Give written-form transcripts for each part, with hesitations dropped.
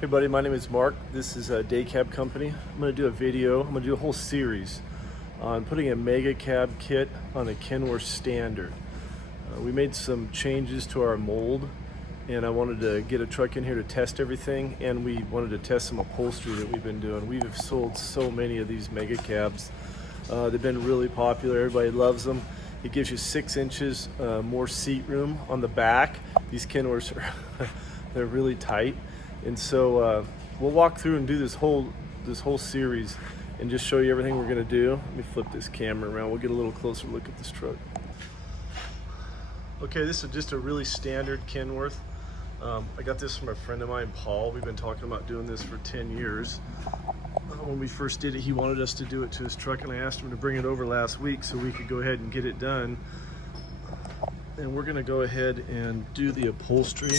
Hey buddy, my name is Mark. This is a Day Cab Company. I'm going to do a video, I'm going to do a whole series on putting a mega cab kit on a Kenworth standard. We made some changes to our mold and I wanted to get a truck in here to test everything, and we wanted to test some upholstery that we've been doing. We've sold so many of these mega cabs. They've been really popular, everybody loves them. It gives you 6 inches more seat room on the back. These Kenworths are they're really tight. And so we'll walk through and do this whole series and just show you everything we're gonna do. Let me flip this camera around. We'll get a little closer look at this truck. Okay, this is just a really standard Kenworth. I got this from a friend of mine, Paul. We've been talking about doing this for 10 years. When we first did it, he wanted us to do it to his truck, and I asked him to bring it over last week so we could go ahead and get it done. And we're gonna go ahead and do the upholstery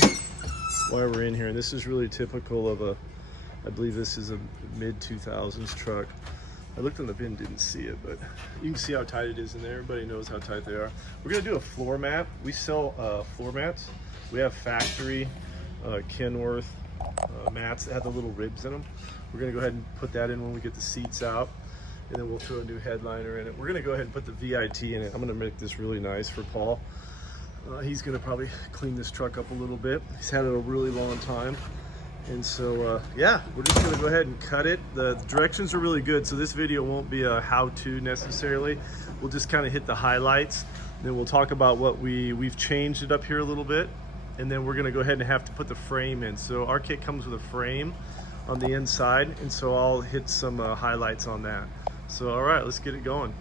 while we're in here. And this is really typical of a, I believe this is a mid-2000s truck. I looked in the bin, didn't see it, but you can see how tight it is in there. Everybody knows how tight they are. We're gonna do a floor mat. We sell floor mats. We have factory Kenworth mats that have the little ribs in them. We're gonna go ahead and put that in when we get the seats out, and then we'll throw a new headliner in it. We're gonna go ahead and put the VIT in it. I'm gonna make this really nice for Paul. He's gonna probably clean this truck up a little bit. He's had it a really long time. And so, yeah, we're just gonna go ahead and cut it. The directions are really good, so this video won't be a how-to necessarily. We'll just kind of hit the highlights. Then we'll talk about what we've changed it up here a little bit. And then we're gonna go ahead and have to put the frame in. So our kit comes with a frame on the inside, and so I'll hit some highlights on that. So, all right, let's get it going.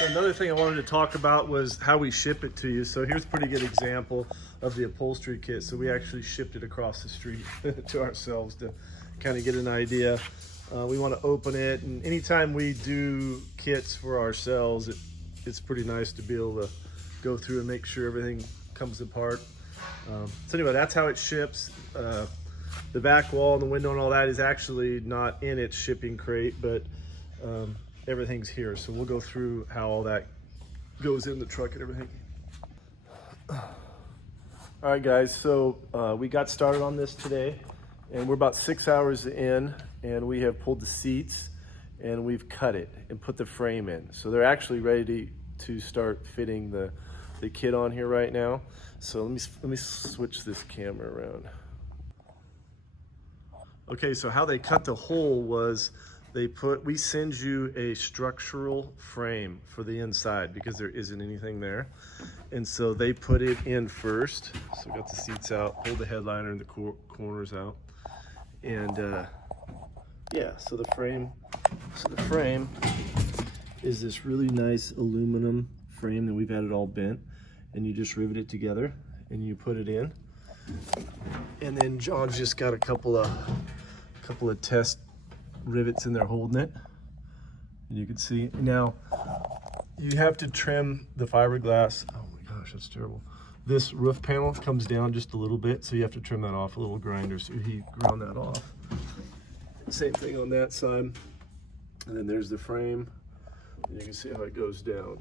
Another thing I wanted to talk about was how we ship it to you. So here's a pretty good example of the upholstery kit. So we actually shipped it across the street to ourselves to kind of get an idea. We want to open it, and anytime we do kits for ourselves, it's pretty nice to be able to go through and make sure everything comes apart. So anyway, that's how it ships. The back wall and the window and all that is actually not in its shipping crate, but everything's here. So we'll go through how all that goes in the truck and everything. All right, guys, so we got started on this today, and we're about 6 hours in, and we have pulled the seats and we've cut it and put the frame in. So they're actually ready to start fitting the kit on here right now. So let me switch this camera around. Okay, so how they cut the hole was we send you a structural frame for the inside because there isn't anything there. And so they put it in first. So we got the seats out, pulled the headliner and the corners out. And yeah, so the frame is this really nice aluminum frame that we've had it all bent, and you just rivet it together and you put it in. And then John's just got a couple of test rivets in there holding it, and you can see now you have to trim the fiberglass. Oh my gosh, that's terrible. This roof panel comes down just a little bit, so you have to trim that off, a little grinder. So he ground that off. Same thing on that side, and then there's the frame, and you can see how it goes down.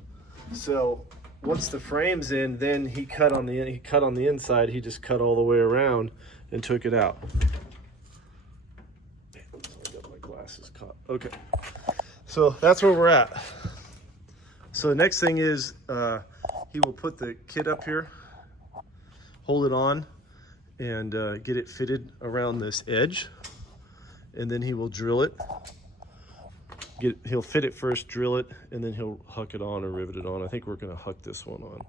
So once the frame's in, then he cut on the inside. He just cut all the way around and took it out. Glasses caught. Okay, so that's where we're at. So the next thing is he will put the kit up here, hold it on, and get it fitted around this edge, and then he will drill it. He'll fit it first, drill it, and then he'll huck it on or rivet it on. I think we're gonna huck this one on.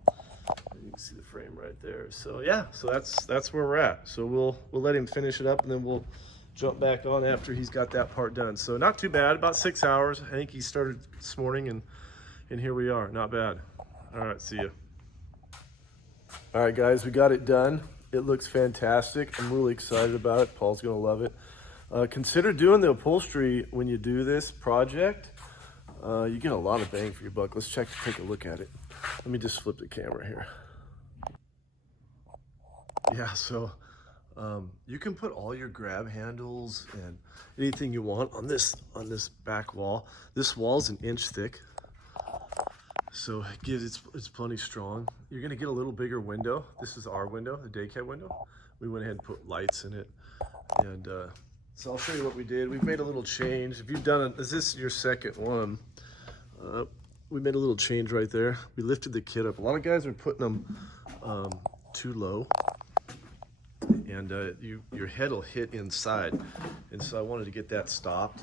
You can see the frame right there. So yeah, so that's where we're at. So we'll let him finish it up, and then we'll jump back on after he's got that part done. So not too bad, about 6 hours. I think he started this morning, and here we are, not bad. All right, see ya. All right, guys, we got it done. It looks fantastic. I'm really excited about it. Paul's gonna love it. Consider doing the upholstery when you do this project. You get a lot of bang for your buck. Let's take a look at it. Let me just flip the camera here. Yeah, so you can put all your grab handles and anything you want on this back wall. This wall's an inch thick, So it gives, it's plenty strong. You're gonna get a little bigger window. This is our window, the day cab window. We went ahead and put lights in it. And so I'll show you what we did. We've made a little change. If you've done it, is this your second one? We made a little change right there. We lifted the kit up. A lot of guys are putting them too low, and your head will hit inside. And so I wanted to get that stopped.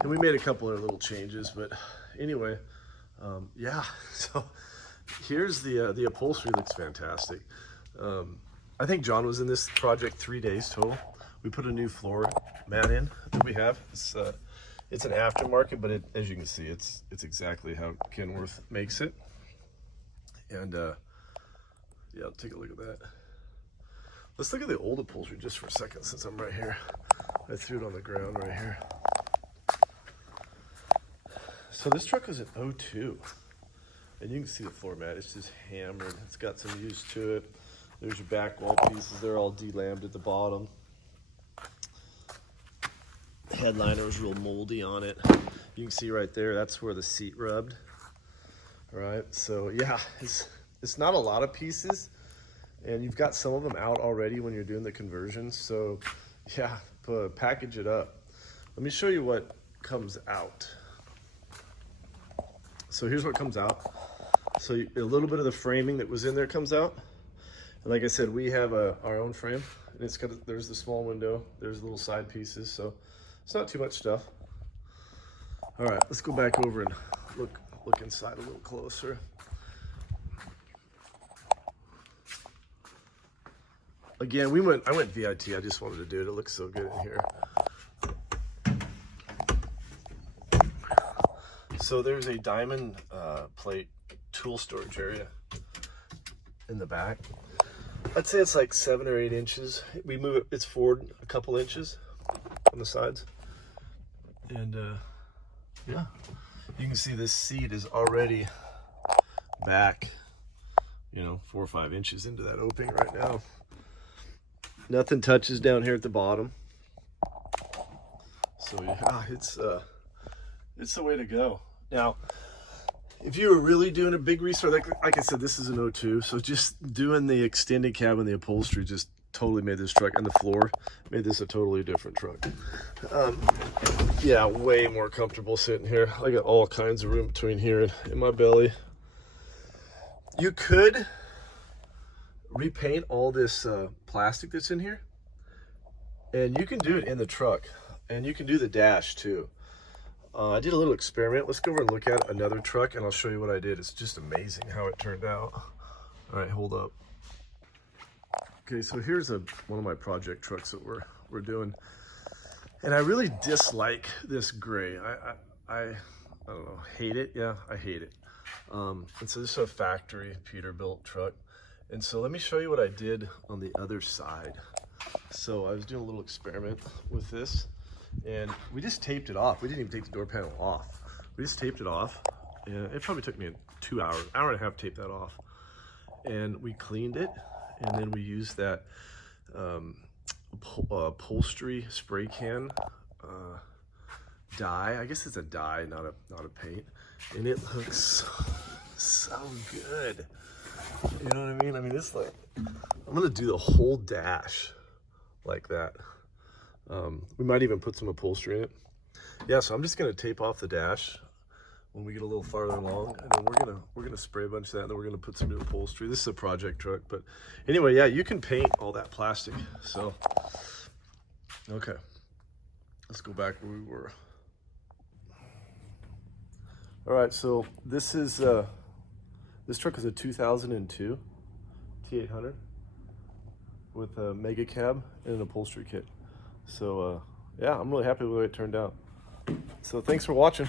And we made a couple of little changes, but anyway, yeah. So here's the upholstery. Looks fantastic. I think John was in this project 3 days total. We put a new floor mat in that we have. It's an aftermarket, but as you can see, it's exactly how Kenworth makes it. And yeah, take a look at that. Let's look at the old upholstery just for a second, since I'm right here. I threw it on the ground right here. So this truck is an 02, and you can see the floor mat. It's just hammered. It's got some use to it. There's your back wall pieces. They're all delambed at the bottom. Headliner was real moldy on it. You can see right there, that's where the seat rubbed. All right, so yeah, it's not a lot of pieces, and you've got some of them out already when you're doing the conversions. So yeah, package it up. Let me show you what comes out. So here's what comes out. So a little bit of the framing that was in there comes out. And like I said, we have our own frame, and it's got there's the small window, there's little side pieces, so it's not too much stuff. All right, let's go back over and look inside a little closer. Again, I went VIT. I just wanted to do it. It looks so good in here. So there's a diamond plate tool storage area in the back. I'd say it's like 7 or 8 inches. We move it, it's forward a couple inches on the sides. And yeah, you can see this seat is already back, 4 or 5 inches into that opening right now. Nothing touches down here at the bottom. So yeah, it's the way to go. Now, if you were really doing a big restore, like I said, this is an 02, so just doing the extended cab and the upholstery just totally made this truck, and the floor made this a totally different truck. Yeah, way more comfortable sitting here. I got all kinds of room between here and my belly. You could repaint all this plastic that's in here, and you can do it in the truck, and you can do the dash too. I did a little experiment. Let's go over and look at another truck, and I'll show you what I did. It's just amazing how it turned out. All right, hold up. Okay, so here's one of my project trucks that we're doing, and I really dislike this gray. I don't know, hate it. Yeah, I hate it. And so this is a factory Peterbilt truck, and so let me show you what I did on the other side. So I was doing a little experiment with this, and we just taped it off. We didn't even take the door panel off. We just taped it off, and it probably took me 2 hours, hour and a half to tape that off. And we cleaned it, and then we used that upholstery spray can dye. I guess it's a dye, not a paint, and it looks so good. You know what I mean? I mean, it's like, I'm gonna do the whole dash like that. We might even put some upholstery in it. Yeah, so I'm just gonna tape off the dash when we get a little farther along, and then we're gonna spray a bunch of that, and then we're gonna put some new upholstery. This is a project truck, but anyway, yeah, you can paint all that plastic. So okay, let's go back where we were. All right, so this truck is a 2002 T800 with a mega cab and an upholstery kit. So yeah, I'm really happy with the way it turned out. So thanks for watching.